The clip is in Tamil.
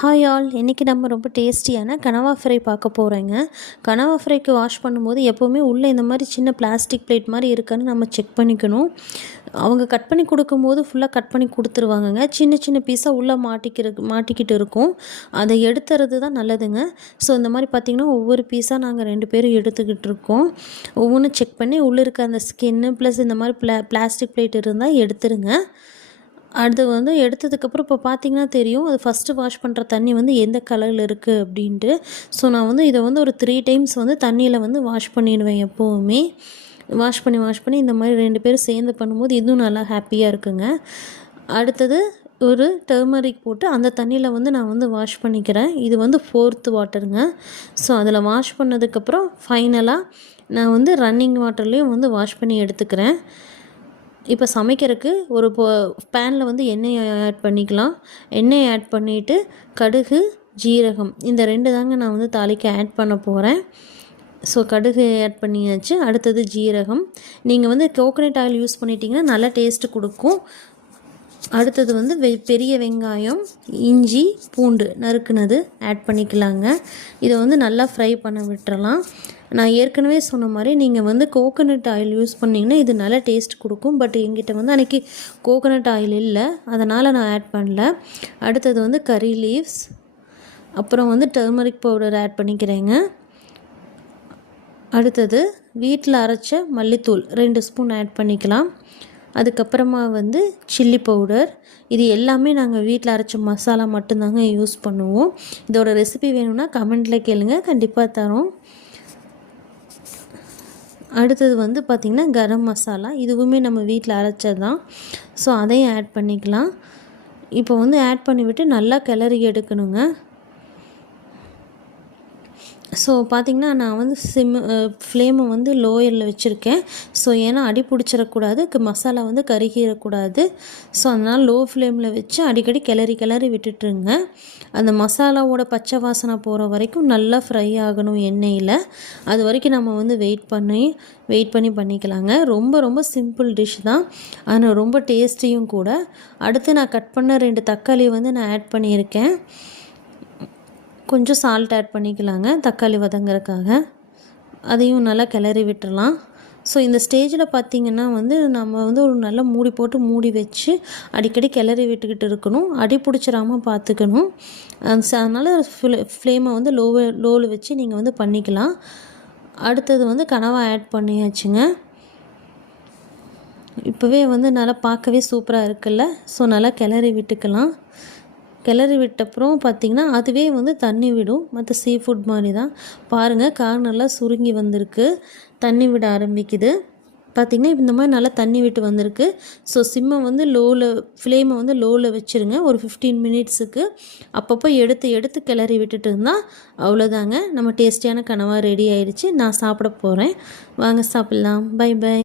ஹாய் ஆல், இன்றைக்கி நம்ம ரொம்ப டேஸ்டியான கனவா ஃப்ரை பார்க்க போகிறோங்க. கனவா ஃப்ரைக்கு வாஷ் பண்ணும்போது எப்போவுமே உள்ளே இந்த மாதிரி சின்ன பிளாஸ்டிக் பிளேட் மாதிரி இருக்கான்னு நம்ம செக் பண்ணிக்கணும். அவங்க கட் பண்ணி கொடுக்கும்போது ஃபுல்லாக கட் பண்ணி கொடுத்துருவாங்கங்க. சின்ன சின்ன பீஸாக உள்ளே மாட்டிக்கிட்டு இருக்கும். அதை எடுத்துறது தான் நல்லதுங்க. ஸோ இந்த மாதிரி பார்த்திங்கன்னா ஒவ்வொரு பீஸாக நாங்கள் 2 பேரும் எடுத்துக்கிட்டு இருக்கோம். ஒவ்வொன்றும் செக் பண்ணி உள்ளே இருக்க அந்த ஸ்கின்னு ப்ளஸ் இந்த மாதிரி பிளாஸ்டிக் பிளேட் இருந்தால் எடுத்துருங்க. அது எடுத்ததுக்கப்புறம் இப்போ பார்த்திங்கன்னா தெரியும், அது ஃபஸ்ட்டு வாஷ் பண்ணுற தண்ணி எந்த கலரில் இருக்குது அப்படின்ட்டு. ஸோ நான் இதை ஒரு 3 டைம்ஸ் தண்ணியில் வாஷ் பண்ணிடுவேன் எப்போவுமே. வாஷ் பண்ணி இந்த மாதிரி 2 பேரும் சேர்ந்து பண்ணும்போது இன்னும் நல்லா ஹாப்பியாக இருக்குங்க. அடுத்தது ஒரு டர்மரிக் போட்டு அந்த தண்ணியில் நான் வாஷ் பண்ணிக்கிறேன். இது 4th வாட்டருங்க. ஸோ அதில் வாஷ் பண்ணதுக்கப்புறம் ஃபைனலாக நான் ரன்னிங் வாட்டர்லேயும் வாஷ் பண்ணி எடுத்துக்கிறேன். இப்போ சமைக்கிறதுக்கு ஒரு பேனில் எண்ணெய் ஆட் பண்ணிக்கலாம். எண்ணெய் ஆட் பண்ணிவிட்டு கடுகு, ஜீரகம் இந்த 2 தாங்க நான் தாளிக்க ஆட் பண்ண போகிறேன். ஸோ கடுகு ஆட் பண்ணியாச்சு. அடுத்தது ஜீரகம். நீங்கள் கோகோனட் ஆயில் யூஸ் பண்ணிட்டீங்கன்னா நல்லா டேஸ்ட்டு கொடுக்கும். அடுத்தது பெரிய வெங்காயம், இஞ்சி, பூண்டு நறுக்குனது ஆட் பண்ணிக்கலாங்க. இதை நல்லா ஃப்ரை பண்ண விட்டுறலாம். நான் ஏற்கனவே சொன்ன மாதிரி நீங்கள் கோகோனட் ஆயில் யூஸ் பண்ணிங்கன்னா இது நல்லா டேஸ்ட் கொடுக்கும். பட் எங்கிட்ட அன்றைக்கி கோகோனட் ஆயில் இல்லை, அதனால் நான் ஆட் பண்ணல. அடுத்தது கறி லீவ்ஸ், அப்புறம் டர்மரிக் பவுடர் ஆட் பண்ணிக்கிறேங்க. அடுத்தது வீட்டில் அரைச்ச மல்லித்தூள் 2 ஸ்பூன் ஆட் பண்ணிக்கலாம். அதுக்கப்புறமா சில்லி பவுடர். இது எல்லாமே நாங்கள் வீட்டில் அரைச்ச மசாலா மட்டும்தாங்க யூஸ் பண்ணுவோம். இதோட ரெசிபி வேணும்னா கமெண்ட்டில் கேளுங்க, கண்டிப்பாக தரோம். அடுத்தது பார்த்திங்கன்னா கரம் மசாலா. இதுவுமே நம்ம வீட்டில் அரைச்சது தான். ஸோ அதையும் ஆட் பண்ணிக்கலாம். இப்போ ஆட் பண்ணிவிட்டு நல்லா கிளறி எடுக்கணுங்க. ஸோ பார்த்திங்கன்னா நான் ஃப்ளேமை லோயரில் வச்சுருக்கேன். ஸோ ஏன்னா அடி பிடிச்சிடக்கூடாது, மசாலா கருகிடக்கூடாது. ஸோ அதனால் லோ ஃப்ளேமில் வச்சு அடிக்கடி கிளறி விட்டுட்டுருங்க. அந்த மசாலாவோட பச்சை வாசனை போகிற வரைக்கும் நல்லா ஃப்ரை ஆகணும் எண்ணெயில். அது வரைக்கும் நம்ம வெயிட் பண்ணி பண்ணிக்கலாங்க. ரொம்ப ரொம்ப சிம்பிள் டிஷ் தான், ஆனால் ரொம்ப டேஸ்டியும் கூட. அடுத்து நான் கட் பண்ண 2 தக்காளி நான் ஆட் பண்ணியிருக்கேன். கொஞ்சம் சால்ட் ஆட் பண்ணிக்கலாங்க தக்காளி வதங்குறதுக்காக. அதையும் நல்லா கிளறி விட்டுறலாம். ஸோ இந்த ஸ்டேஜில் பார்த்திங்கன்னா நம்ம ஒரு நல்ல மூடி போட்டு மூடி வச்சு அடிக்கடி கிளறி விட்டுக்கிட்டு இருக்கணும். அடி பிடிச்சிடாமல் பார்த்துக்கணும். அதனால் ஃப்ளேமை லோவில் வச்சு நீங்கள் பண்ணிக்கலாம். அடுத்தது கனவா ஆட் பண்ணியாச்சுங்க. இப்போவே நல்லா பார்க்கவே சூப்பராக இருக்குல்ல. ஸோ நல்லா கிளறி விட்டுக்கலாம். கிளறி விட்டப்புறம் பார்த்திங்கன்னா அதுவே தண்ணி விடும். மற்ற சீ ஃபுட் மாதிரி தான். பாருங்கள், கார்னர்லாம் சுருங்கி வந்திருக்கு, தண்ணி விட ஆரம்பிக்குது. பார்த்திங்கன்னா இந்த மாதிரி நல்லா தண்ணி விட்டு வந்திருக்கு. ஸோ சிம்மை ஃப்ளேமை லோவில் வச்சுருங்க ஒரு 15 மினிட்ஸுக்கு. அப்பப்போ எடுத்து கிளறி விட்டுட்டு இருந்தால் அவ்வளோதாங்க, நம்ம டேஸ்டியான கனவா ரெடி ஆயிடுச்சு. நான் சாப்பிட போகிறேன். வாங்க சாப்பிட்லாம். Bye by.